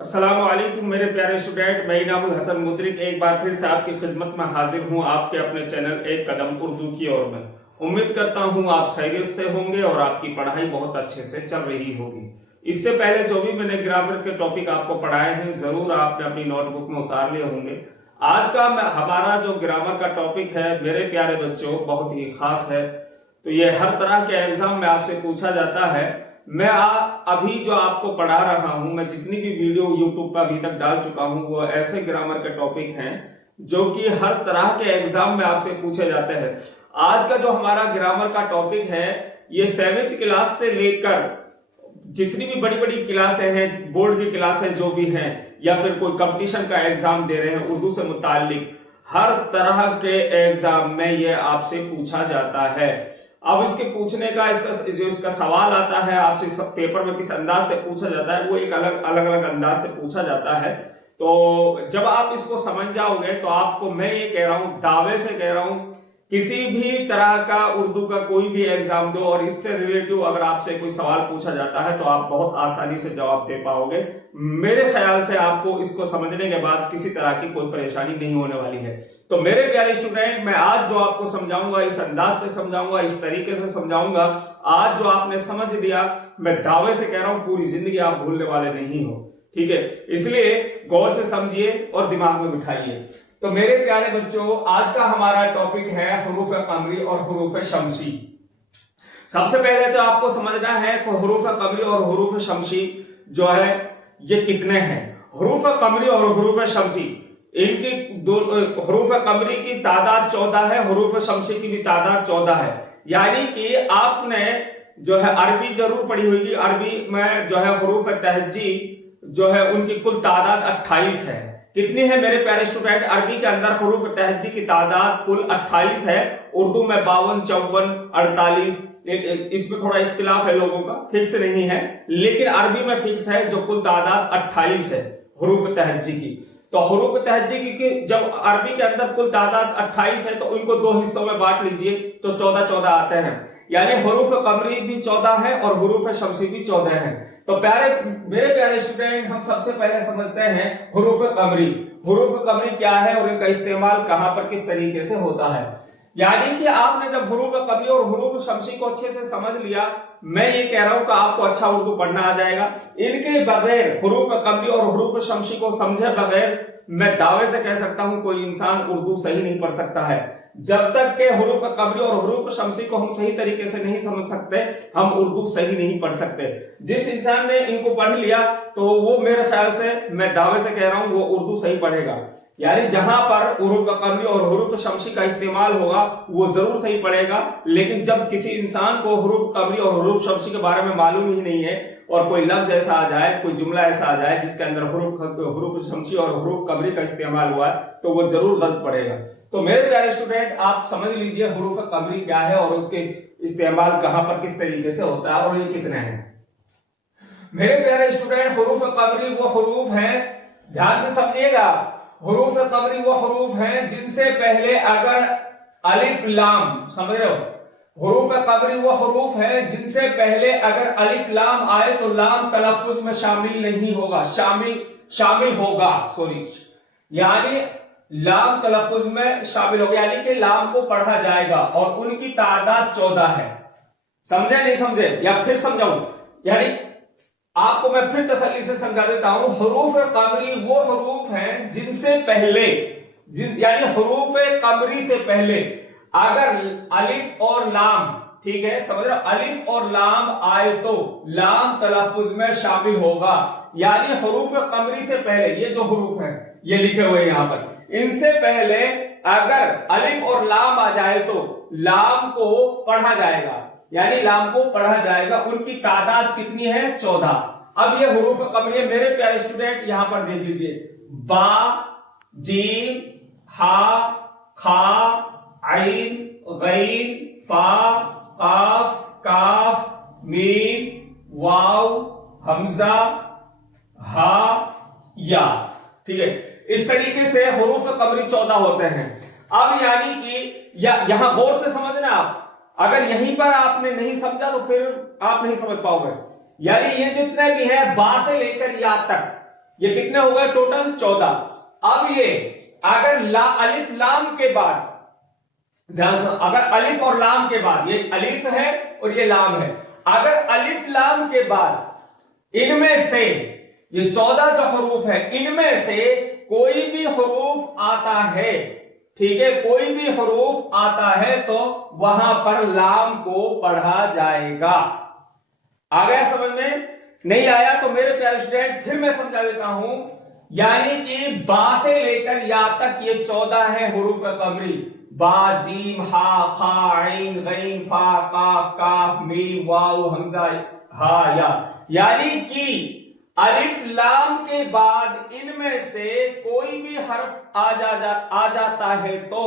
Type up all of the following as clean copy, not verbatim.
अस्सलाम वालेकुम मेरे प्यारे स्टूडेंट, मैं इनामुल हसन मुदरिक एक बार फिर से आपकी खिदमत में हाजिर हूँ आपके अपने चैनल एक कदम उर्दू की ओर में। उम्मीद करता हूँ आप खैरियत से होंगे और आपकी पढ़ाई बहुत अच्छे से चल रही होगी। इससे पहले जो भी मैंने ग्रामर के टॉपिक आपको पढ़ाए हैं जरूर आपने अपनी नोटबुक में उतार लिए होंगे। आज का हमारा जो ग्रामर का टॉपिक है मेरे प्यारे बच्चों बहुत ही खास है। तो ये हर तरह के एग्जाम में आपसे पूछा जाता है। मैं अभी जो आपको पढ़ा रहा हूं, मैं जितनी भी वीडियो यूट्यूब पर अभी तक डाल चुका हूं वो ऐसे ग्रामर के टॉपिक हैं जो कि हर तरह के एग्जाम में आपसे पूछे जाते हैं। आज का जो हमारा ग्रामर का टॉपिक है ये 7th क्लास से लेकर जितनी भी बड़ी बड़ी क्लासें हैं, बोर्ड की क्लासें जो भी हैं या फिर कोई कंपटीशन का एग्जाम दे रहे हैं उर्दू से मुताल्लिक हर तरह के एग्जाम में ये आपसे पूछा जाता है। अब इसके पूछने का इसका सवाल आता है आपसे, इस पेपर में किस अंदाज से पूछा जाता है वो एक अलग अलग अंदाज से पूछा जाता है। तो जब आप इसको समझ जाओगे तो आपको मैं ये कह रहा हूं, दावे से कह रहा हूं, किसी भी तरह का उर्दू का कोई भी एग्जाम दो और इससे रिलेटिव अगर आपसे कोई सवाल पूछा जाता है तो आप बहुत आसानी से जवाब दे पाओगे। मेरे ख्याल से आपको इसको समझने के बाद किसी तरह की कोई परेशानी नहीं होने वाली है। तो मेरे प्यारे स्टूडेंट, मैं आज जो आपको समझाऊंगा इस अंदाज से समझाऊंगा, इस तरीके से समझाऊंगा। आज जो आपने समझ लिया मैं दावे से कह रहा हूं पूरी जिंदगी आप भूलने वाले नहीं हो, ठीक है। इसलिए गौर से समझिए और दिमाग में बिठाइए। तो मेरे प्यारे बच्चों, आज का हमारा टॉपिक है हुरूफ कमरी और हुरूफ शमसी। सबसे पहले तो आपको समझना है कि हुरूफ कमरी और हुरूफ शमसी जो है ये कितने हैं। हुरूफ कमरी और हुरूफ शमसी इनकी हुरूफ कमरी की तादाद 14 है, हुरूफ शमसी की भी तादाद 14 है। यानी कि आपने जो है अरबी जरूर पढ़ी होगी। अरबी में जो है हुरूफ तहज्जी जो है उनकी कुल तादाद 28 है। कितनी है मेरे प्यारे स्टूडेंट? अरबी के अंदर हुरूफ तहज्जी की तादाद कुल 28 है। उर्दू में 52, 54, 48, इसमें थोड़ा इख्तिलाफ है लोगों का, फिक्स नहीं है, लेकिन अरबी में फिक्स है जो कुल तादाद 28 है हुरूफ तहज्जी की। तो हुरूफ तहज्जी की जब अरबी के अंदर कुल तादाद 28 है तो उनको दो हिस्सों में बांट लीजिए तो 14-14 आते हैं। यानी हुरूफ कमरी भी 14 है और हुरूफ शमसी भी 14 है। तो मेरे प्यारे स्टूडेंट, हम सबसे पहले समझते हैं हुरूफ कमरी। हुरूफ कमरी क्या है और इनका इस्तेमाल कहां पर किस तरीके से होता है। यानी कि आपने जब हुरूफ कमरी और हुरूफ शमसी को अच्छे से समझ लिया, मैं ये कह रहा हूं कि आपको अच्छा उर्दू पढ़ना आ जाएगा। इनके बगैर हुरूफ कमरी और हुरूफ शमसी को समझे बगैर मैं दावे से कह सकता हूं कोई इंसान उर्दू सही नहीं पढ़ सकता है। जब तक के हुरूफ कमरी और हुरूफ शमसी को हम सही तरीके से नहीं समझ सकते हम उर्दू सही नहीं पढ़ सकते। जिस इंसान ने इनको पढ़ लिया तो वो मेरे ख्याल से, मैं दावे से कह रहा हूं, वो उर्दू सही पढ़ेगा। यानी जहां पर हुरूफ कमरी और हुरूफ शमसी का इस्तेमाल होगा वो जरूर सही पढ़ेगा। लेकिन जब किसी इंसान को हुरूफ कमरी और हुरूफ शमसी के बारे में मालूम ही नहीं है और कोई लफ्ज ऐसा आ जाए, कोई जुमला ऐसा आ जाए जिसके अंदर हुरूफ शमसी और हुरूफ कमरी का इस्तेमाल हुआ है तो वो जरूर गलत पढ़ेगा। तो मेरे प्यारे स्टूडेंट, आप समझ लीजिए हुरूफ कमरी क्या है और उसके इस्तेमाल कहां पर किस तरीके से होता है और ये कितने हैं। मेरे प्यारे स्टूडेंट, हुरूफ कमरी वो हुरूफ हैं, ध्यान से समझिएगा, हुरूफ कमरी वो हुरूफ हैं जिनसे पहले अगर अलिफ लाम, समझ रहे हो, हुरूफ कमरी वो हुरूफ हैं जिनसे पहले अगर अलिफ लाम आए तो लाम तलफ्फुज में शामिल नहीं होगा, शामिल होगा, सॉरी, यानी लाम तलफ्फुज में शामिल होगा, यानी कि लाम को पढ़ा जाएगा और उनकी तादाद 14 है। समझे नहीं समझे या फिर समझाऊं? यानी आपको मैं फिर तसल्ली से समझा देता हूं। हुरूफ कमरी वो हुरूफ हैं जिनसे पहले, यानी हुरूफ कमरी से पहले अगर अलिफ और लाम, ठीक है, समझ रहे हो, अलिफ और लाम आए तो लाम तलफ्फुज में शामिल होगा। यानी हुरूफ कमरी से पहले ये जो हुरूफ है ये लिखे हुए यहां पर, इनसे पहले अगर अलिफ और लाम आ जाए तो लाम को पढ़ा जाएगा, यानी लाम को पढ़ा जाएगा। उनकी तादाद कितनी है? 14। अब ये हुरूफ कमरी है मेरे प्यारे स्टूडेंट, यहां पर देख लीजिए, बा, जीम, हा, खा, आइन, गैन, फा, काफ, काफ, मीम, वाव, हमजा, हा, या, ठीक है। इस तरीके से हुरूफ कमरी 14 होते हैं। अब यानी कि यहां गौर से समझना, आप अगर यहीं पर आपने नहीं समझा तो फिर आप नहीं समझ पाओगे। यानी ये जितने भी है बा से लेकर या तक, ये कितने हो गए टोटल 14। अब ये अगर अलिफ लाम के बाद, ध्यान से, अगर अलिफ और लाम के बाद, ये अलिफ है और ये लाम है, अगर अलिफ लाम के बाद इनमें से ये 14 जो हरूफ है इनमें से कोई भी हरूफ आता है, ठीक है, कोई भी हरूफ आता है तो वहां पर लाम को पढ़ा जाएगा। आ गया समझ में? नहीं आया तो मेरे प्यारे स्टूडेंट फिर मैं समझा देता हूं। यानी कि बा से लेकर या तक ये 14 है हरूफ कमरी, बा, जीम, हा, खा, ऐन, गैन, फा, काफ, काफ, मीम, वाव, हमजा, हा, या। यानी कि अलिफ लाम के बाद इनमें से कोई भी हर्फ आ जाता है तो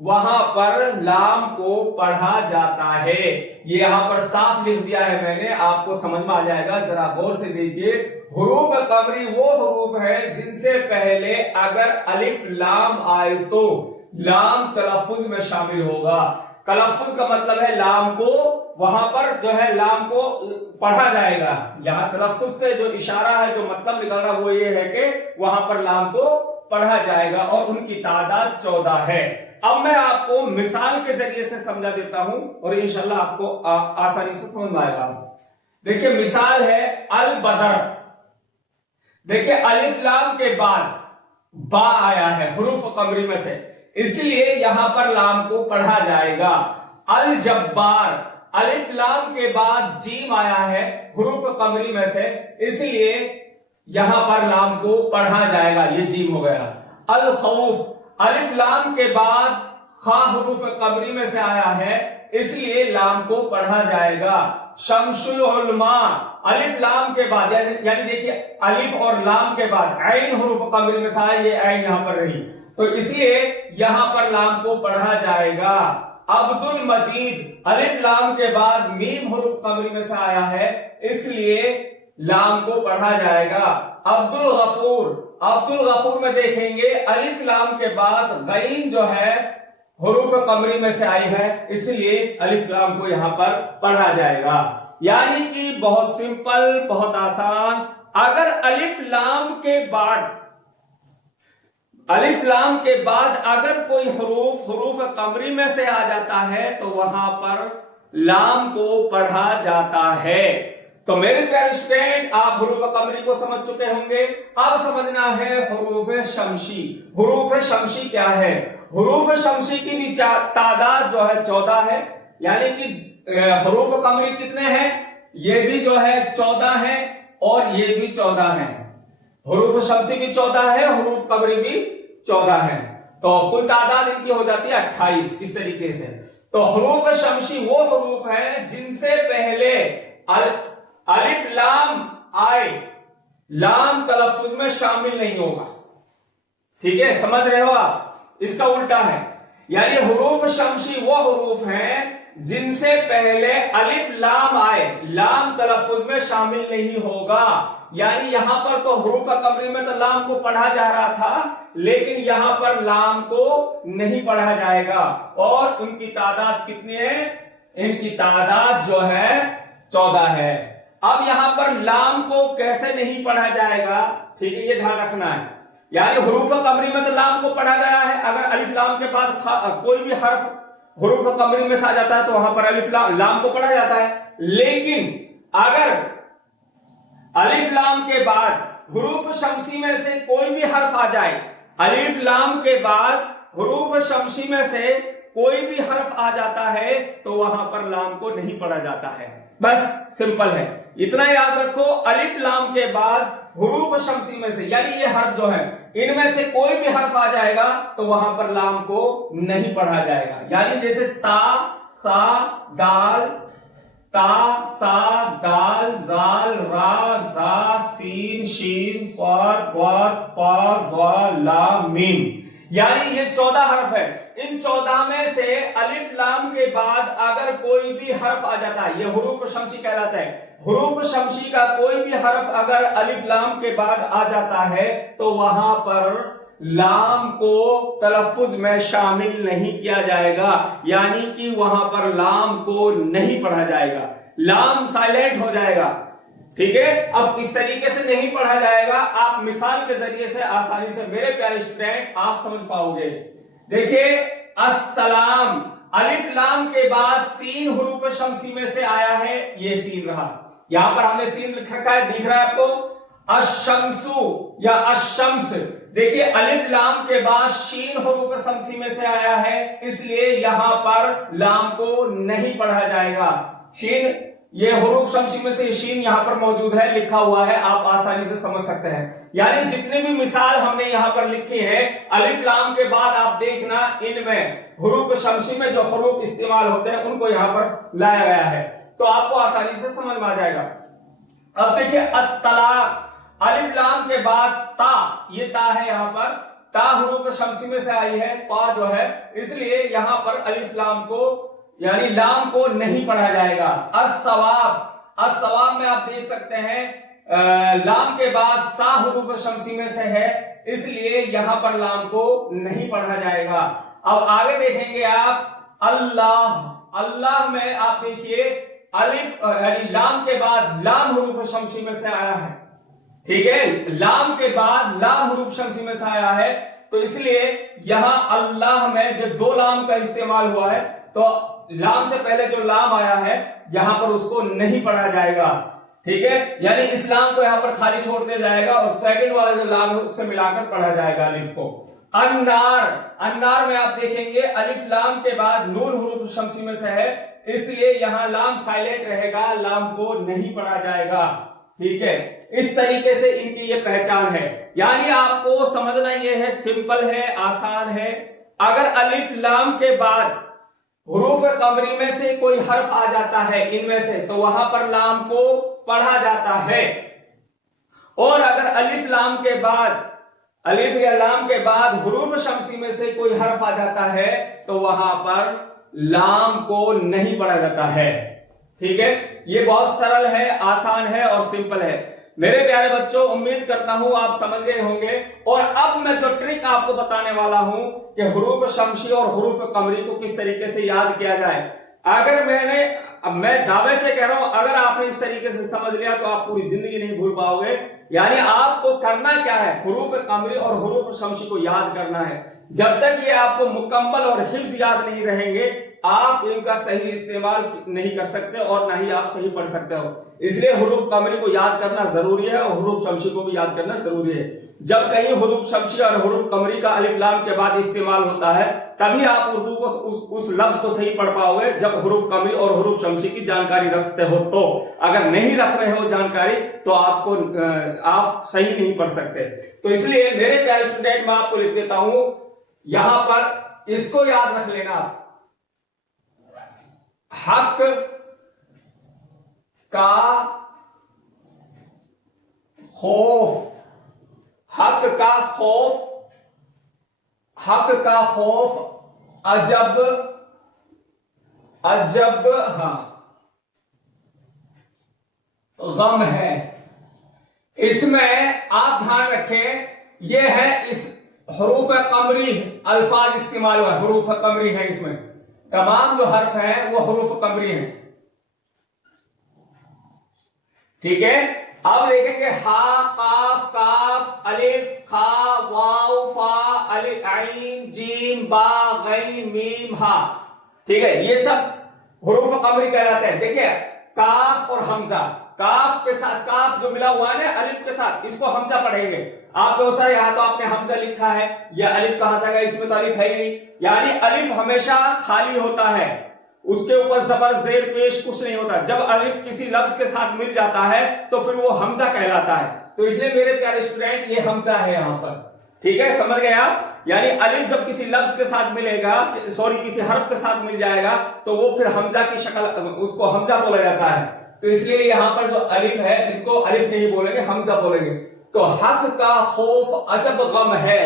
वहां पर लाम को पढ़ा जाता है। ये यहां पर साफ लिख दिया है मैंने, आपको समझ में आ जाएगा, जरा गौर से देखिए। हुरूफ कमरी वो हुरूफ है जिनसे पहले अगर अलिफ लाम आए तो लाम तलफ्फुज में शामिल होगा। तलफ्फुज का मतलब है लाम को वहां पर जो है लाम को पढ़ा जाएगा। यहां तलफ्फुज से जो इशारा है, जो मतलब निकल रहा वो ये है कि वहां पर लाम को पढ़ा जाएगा और उनकी तादाद 14 है। अब मैं आपको मिसाल के जरिए से समझा देता हूं और इंशाल्लाह आपको आसानी से समझ में आएगा। देखिए मिसाल है अल बदर। देखिए अलिफ लाम के बाद बा आया है हुरूफ कमरी में से, इसलिए यहां पर लाम को पढ़ा जाएगा। अल जब्बार, अलिफ लाम के बाद जीम आया है हुरूफ कमरी में से, इसलिए यहां पर लाम को पढ़ा जाएगा, ये जीम हो गया। अल खौफ, अलिफ लाम के बाद खा हुरूफ कमरी में से आया है, इसलिए लाम को पढ़ा जाएगा। शमसुल उलमा, अलिफ लाम के बाद यानी देखिए अलिफ और लाम के बाद ऐन हुरूफ कमरी में से आया, ये ऐन यहां पर रही तो इसलिए यहां पर लाम को पढ़ा जाएगा। अब्दुल मजीद, अलिफ लाम के बाद मीम हुरूफ कमरी में से आया है, इसलिए लाम को पढ़ा जाएगा। अब्दुल गफूर, अब्दुल गफूर में देखेंगे अलिफ लाम के बाद गैन जो है हुरूफ कमरी में से आई है, इसलिए अलिफ लाम को यहां पर पढ़ा जाएगा। यानी कि बहुत सिंपल, बहुत आसान। अगर अलिफ लाम के बाद अगर कोई हुरूफ कमरी में से आ जाता है तो वहां पर लाम को पढ़ा जाता है। तो मेरे प्यारे स्टूडेंट, आप हुरूफ कमरी को समझ चुके होंगे। अब समझना है हुरूफ शमशी। हुरूफ शमशी क्या है? हुरूफ शमशी की भी तादाद जो है 14 है। यानी कि हुरूफ कमरी कितने हैं? ये भी जो है 14 है और ये भी 14 है। हुरूफ शमशी भी 14 है, हुरूफ कमरी भी 14 है, तो कुल तादाद इनकी हो जाती है 28। इस तरीके से तो हुरूफ शमशी वो हुरूफ है जिनसे पहले अलिफ लाम आए, लाम तलफ्फुज में शामिल नहीं होगा। ठीक है, समझ रहे हो आप? इसका उल्टा है, यानी हुरूफ शमशी वो हुरूफ हैं जिनसे पहले अलिफ लाम आए, लाम तलफ्फुज में शामिल नहीं होगा। यानी यहां पर तो हुरूफ कमरी में तो लाम को पढ़ा जा रहा था, लेकिन यहां पर लाम को नहीं पढ़ा जाएगा। और उनकी तादाद कितनी है? इनकी तादाद जो है 14 है। अब यहां पर लाम को कैसे नहीं पढ़ा जाएगा, ठीक है, ये ध्यान रखना है। यानी हुरूफ कमरी में तो लाम को पढ़ा गया है, अगर अलिफ लाम के बाद कोई भी हर्फ हुरूफ कमरी में से आ जाता है तो वहां पर अलिफ लाम को पढ़ा जाता है। लेकिन अगर अलिफ लाम के बाद हुरूफ शमसी में से कोई भी हर्फ आ जाए, अलिफ लाम के बाद हुरूफ शमसी में से कोई भी हर्फ आ जाता है तो वहां पर लाम को नहीं पढ़ा जाता है। बस सिंपल है, इतना याद रखो। अलिफ लाम के बाद हुरूफ शमसी में से यानी ये हर्फ जो है इनमें से कोई भी हर्फ आ जाएगा तो वहां पर लाम को नहीं पढ़ा जाएगा। यानी जैसे ता, सा, दाल, ता, सा, दाल, जाल, रा, जा, सीन, शीन, स्वाद, वाद, पा, ज़ा, लाम, मीम, यानी ये 14 हर्फ है। इन 14 में से अलिफ लाम के बाद अगर कोई भी हर्फ आ जाता है, ये हुरूफ शमसी कहलाता है। हुरूफ शमसी का कोई भी हर्फ अगर अलिफ लाम के बाद आ जाता है तो वहां पर लाम को तलफ्फुज में शामिल नहीं किया जाएगा, यानी कि वहां पर लाम को नहीं पढ़ा जाएगा, लाम साइलेंट हो जाएगा। ٹھیک ہے، اب اس طریقے سے نہیں پڑھا جائے گا، آپ مثال کے ذریعے سے آسانی سے میرے پیارے اسٹوڈنٹ آپ سمجھ پاؤ گے۔ دیکھیے السلام، الف لام کے بعد سین حروف شمسی میں سے آیا ہے، یہ سین رہا، یہاں پر ہم نے سین لکھا ہے، دکھ رہا ہے آپ کو، الشمسو یا الشمس، دیکھیے الف لام کے بعد شین حروف شمسی میں سے آیا ہے، اس لیے یہاں پر لام کو نہیں پڑھا جائے گا، شین یہ حروف شمسی میں سے شین یہاں پر موجود ہے، لکھا ہوا ہے، آپ آسانی سے سمجھ سکتے ہیں۔ یعنی جتنے بھی مثال ہم نے یہاں پر لکھی ہے الف لام کے بعد آپ دیکھنا ان میں حروف شمسی میں جو حروف استعمال ہوتے ہیں ان کو یہاں پر لایا گیا ہے، تو آپ کو آسانی سے سمجھ میں آ جائے گا۔ اب دیکھیے الطلاق، الف لام کے بعد تا، یہ تا ہے، یہاں پر تا حروف شمسی میں سے آئی ہے، تا جو ہے، اس لیے یہاں پر الف لام کو یعنی لام کو نہیں پڑھا جائے گا۔ الثواب، الثواب میں آپ دیکھ سکتے ہیں لام کے بعد سا حروف شمسی میں سے ہے، اس لیے یہاں پر لام کو نہیں پڑھا جائے گا۔ اب آگے دیکھیں گے آپ اللہ، اللہ میں آپ دیکھیے الف یعنی لام کے بعد لام حروف شمسی میں سے آیا ہے، ٹھیک ہے، لام کے بعد لام حروف شمسی میں سے آیا ہے، تو اس لیے یہاں اللہ میں جو دو لام کا استعمال ہوا ہے، تو لام سے پہلے جو لام آیا ہے یہاں پر اس کو نہیں پڑھا جائے گا، ٹھیک ہے، یعنی اس لام کو یہاں پر خالی چھوڑ دیا جائے گا اور سیکنڈ والا جو لام ہے اس سے ملا کر پڑھا جائے گا الف کو۔ النار، النار میں آپ دیکھیں گے الف لام کے بعد نون حروف شمسی میں سے ہے، اس لیے یہاں لام سائلنٹ رہے گا، لام کو نہیں پڑھا جائے گا، ٹھیک ہے، اس طریقے سے ان کی یہ پہچان ہے۔ یعنی آپ کو سمجھنا یہ ہے، سمپل ہے، آسان ہے، اگر الف لام کے بعد حروف قمری میں سے کوئی حرف آ جاتا ہے ان میں سے تو وہاں پر لام کو پڑھا جاتا ہے، اور اگر الف لام کے بعد الف یا لام کے بعد حروف شمسی میں سے کوئی حرف آ جاتا ہے تو وہاں پر لام کو نہیں پڑھا جاتا ہے، ٹھیک ہے، یہ بہت سرل ہے، آسان ہے اور سمپل ہے۔ میرے پیارے بچوں امید کرتا ہوں آپ سمجھ گئے ہوں گے، اور اب میں جو ٹرک آپ کو بتانے والا ہوں کہ حروف شمسی اور حروف قمری کو کس طریقے سے یاد کیا جائے، اگر میں دعوے سے کہہ رہا ہوں اگر آپ نے اس طریقے سے سمجھ لیا تو آپ پوری زندگی نہیں بھول پاؤ گے۔ یعنی آپ کو کرنا کیا ہے، حروف قمری اور حروف شمسی کو یاد کرنا ہے، جب تک یہ آپ کو مکمل اور حفظ یاد نہیں رہیں گے آپ ان کا صحیح استعمال نہیں کر سکتے اور نہ ہی آپ صحیح پڑھ سکتے ہو، اس لیے حروف قمری کو یاد کرنا ضروری ہے اور حروف شمسی کو بھی یاد کرنا ضروری ہے۔ جب کہیں حروف شمسی اور حروف قمری کا الف لام کے بعد استعمال ہوتا ہے تبھی آپ اردو کو اس لفظ کو صحیح پڑھ پاؤ گے جب حروف قمری اور حروف شمسی کی جانکاری رکھتے ہو، تو اگر نہیں رکھ رہے ہو جانکاری تو آپ صحیح نہیں پڑھ سکتے۔ تو اس لیے میرے پیارے اسٹوڈنٹ میں آپ کو لکھ دیتا ہوں، یہاں پر اس کو یاد رکھ لینا، حق کا خوف، حق کا خوف، حق کا خوف، عجب، عجب، ہاں، غم ہے۔ اس میں آپ دھیان رکھیں یہ ہے اس حروف قمری الفاظ استعمال ہوا، حروف قمری ہے، اس میں تمام جو حرف ہیں وہ حروف قمری ہیں، ٹھیک ہے۔ اب دیکھیں گے ہا، قاف، کاف، الف، خا، واو، فا، الف، عین، جیم، با، غین، میم، ہا، ٹھیک ہے، یہ سب حروف قمری کہلاتے ہیں۔ دیکھیں کاف اور حمزہ، کاف کے ساتھ کاف جو ملا ہوا ہے نا الف کے ساتھ، اس کو حمزہ پڑھیں گے آپ کو سر، یہاں تو آپ نے حمزہ لکھا ہے، یہ الف کہاں سے گیا، اس میں تو الف ہے ہی نہیں، یعنی الف ہمیشہ خالی ہوتا ہے، اس کے اوپر زبر زیر پیش کچھ نہیں ہوتا، جب الف کسی لفظ کے ساتھ مل جاتا ہے تو پھر وہ حمزہ کہلاتا ہے، تو اس لیے میرے پیارے اسٹوڈنٹ یہ حمزہ ہے یہاں پر، ٹھیک ہے، سمجھ گئے آپ، یعنی الف جب کسی لفظ کے ساتھ ملے گا، کسی حرف کے ساتھ مل جائے گا تو وہ پھر حمزہ کی شکل، اس کو حمزہ بولا جاتا ہے، تو اس لیے یہاں پر جو الف ہے اس کو الف نہیں بولیں گے، حمزہ بولیں گے۔ تو حق کا خوف عجب غم ہے،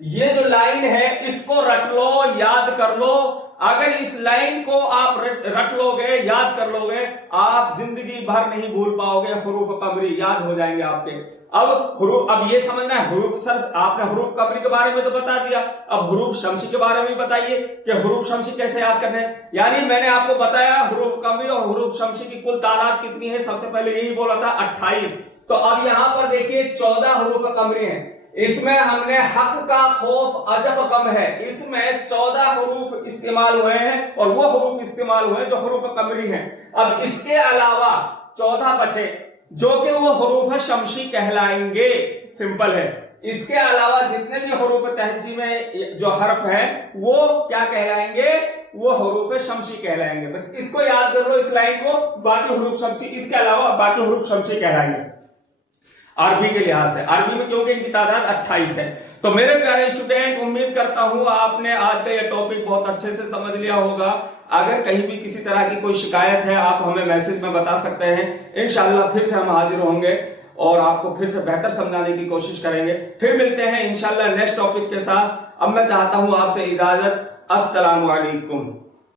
ये जो लाइन है इसको रट लो, याद कर लो। अगर इस लाइन को आप रट लोगे, याद कर लोगे, आप जिंदगी भर नहीं भूल पाओगे। हुरूफ कमरी याद हो जाएंगे आपके। अब ये समझना है, हुरूफ सर आपने हुरूफ कमरी के बारे में तो बता दिया, अब हुरूफ शमसी के बारे में बताइए कि हुरूफ शमसी कैसे याद करने हैं। यानी मैंने आपको बताया हुरूफ कमरी और हुरूफ शमसी की कुल तादाद कितनी है, सबसे पहले यही बोला था 28। तो अब यहां पर देखिए 14 हुरूफ कमरी हैं। इसमें हमने हक का खौफ अजब गम है, इसमें 14 हुरूफ इस्तेमाल हुए हैं और वो हुरूफ इस्तेमाल हुए हैं जो हुरूफ कमरी हैं। अब इसके अलावा 14 बचे जो कि वो हुरूफ शमसी कहलाएंगे। सिंपल है। इसके अलावा जितने भी हुरूफ तहजी में जो हर्फ है वो क्या कहलाएंगे, वो हुरूफ शमसी कहलाएंगे। बस इसको याद कर लो, इस लाइन को। बाकी हुरूफ शमसी, इसके अलावा बाकी हुरूफ शमसी कहलाएंगे अरबी के लिहाज से। अरबी में क्योंकि इनकी तादाद 28 है। तो मेरे प्यारे स्टूडेंट, उम्मीद करता हूं आपने आज का ये टॉपिक बहुत अच्छे से समझ लिया होगा। अगर कहीं भी किसी तरह की कोई शिकायत है आप हमें मैसेज में बता सकते हैं। इंशाल्लाह फिर से हम हाजिर होंगे और आपको फिर से बेहतर समझाने की कोशिश करेंगे। फिर मिलते हैं इंशाल्लाह नेक्स्ट टॉपिक के साथ। अब मैं चाहता हूं आपसे इजाजत। अस्सलामु अलैकुम।